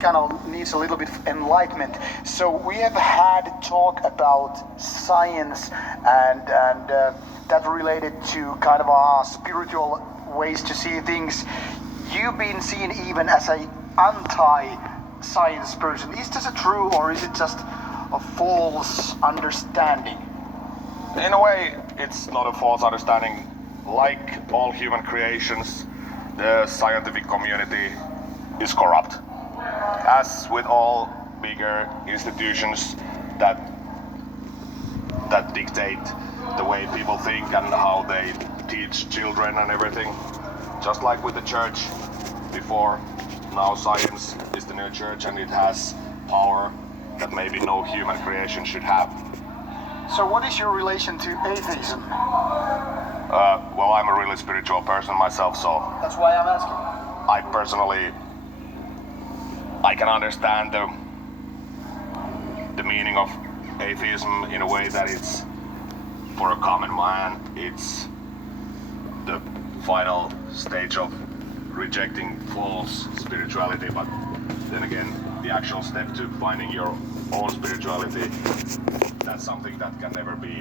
kind of needs a little bit of enlightenment. So we have had talk about science and that related to kind of our spiritual ways to see things. You've been seen even as a anti-science person. Is this a true or is it just a false understanding? In a way, it's not a false understanding. Like all human creations, the scientific community is corrupt. As with all bigger institutions that dictate the way people think and how they teach children and everything. Just like with the church before, now science is the new church and it has power that maybe no human creation should have. So what is your relation to atheism? Well, I'm a really spiritual person myself, so That's why I'm asking. I personally, I can understand the meaning of atheism in a way that it's, for a common man, it's the final stage of rejecting false spirituality, but then again, the actual step to finding your own spirituality, that's something that can never be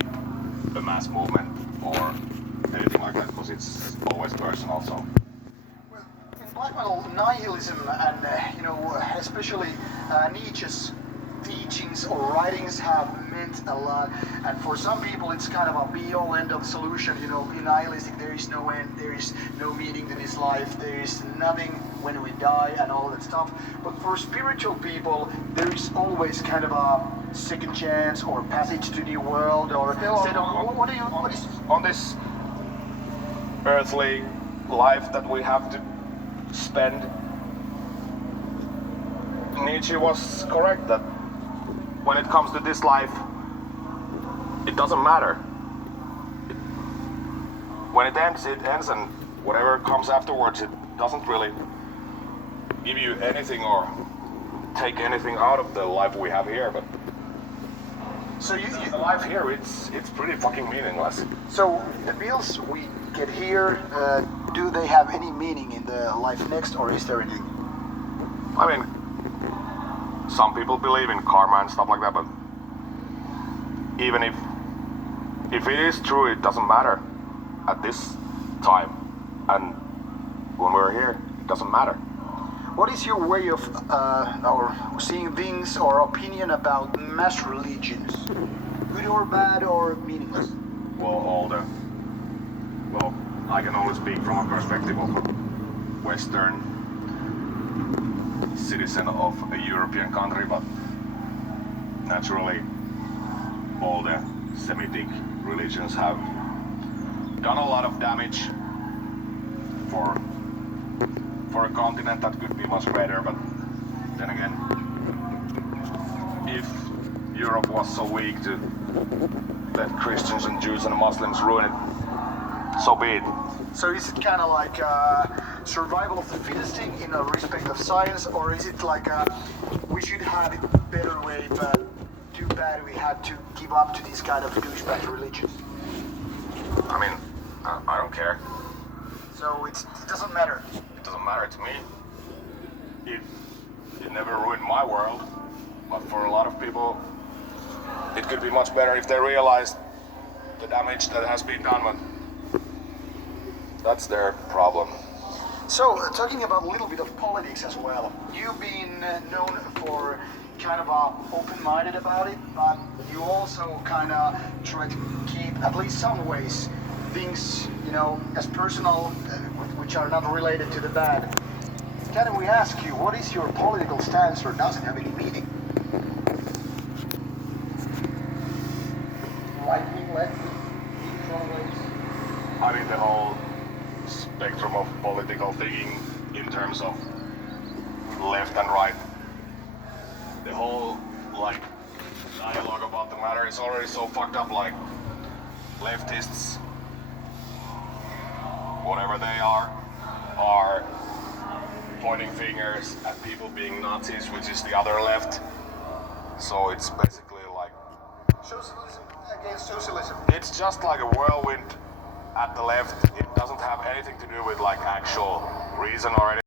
a mass movement or anything like that, because it's always personal. So In black metal, nihilism and especially Nietzsche's teachings or writings have meant a lot, and for some people it's kind of a be-all end-all solution. Be nihilistic, there is no end, there is no meaning to this life, there is nothing when we die and all that stuff. But for spiritual people, there is always kind of a second chance or passage to the world, or what is on this earthly life that we have to spend, Nietzsche was correct that when it comes to this life, it doesn't matter. When it ends, and whatever comes afterwards, it doesn't really give you anything or take anything out of the life we have here. But so the life here, it's pretty fucking meaningless. So the bills we get here, do they have any meaning in the life next, or is there anything? I mean, some people believe in karma and stuff like that, but even if it is true, it doesn't matter at this time, and when we're here, it doesn't matter. What is your way of or seeing things or opinion about mass religions? Good or bad or meaningless? Well, I can only speak from a perspective of a Western citizen of a European country, but naturally all the Semitic religions have done a lot of damage for a continent that could be much better. But then again, if Europe was so weak to let Christians and Jews and Muslims ruin it, so be it. So is it kind of like survival of the fittest thing in a respect of science, or is it like we should have it a better way, but too bad we had to give up to these kind of douchebag religions? I mean, I don't care. So it doesn't matter. It doesn't matter to me. It never ruined my world, but for a lot of people, it could be much better if they realized the damage that has been done, but that's their problem. So, talking about a little bit of politics as well, you've been known for kind of open-minded about it, but you also kind of try to keep, at least some ways, things, as personal, which are not related to the bad. Can we ask you, what is your political stance, or does it have any meaning? Right-wing, left-wing, neutral ways? I mean, the whole spectrum of political thinking in terms of left and right. The whole, dialogue about the matter is already so fucked up, leftists, whatever they are pointing fingers at people being Nazis, which is the other left. So it's basically like Socialism against socialism. it's just like a whirlwind at the left. It doesn't have anything to do with actual reason or anything.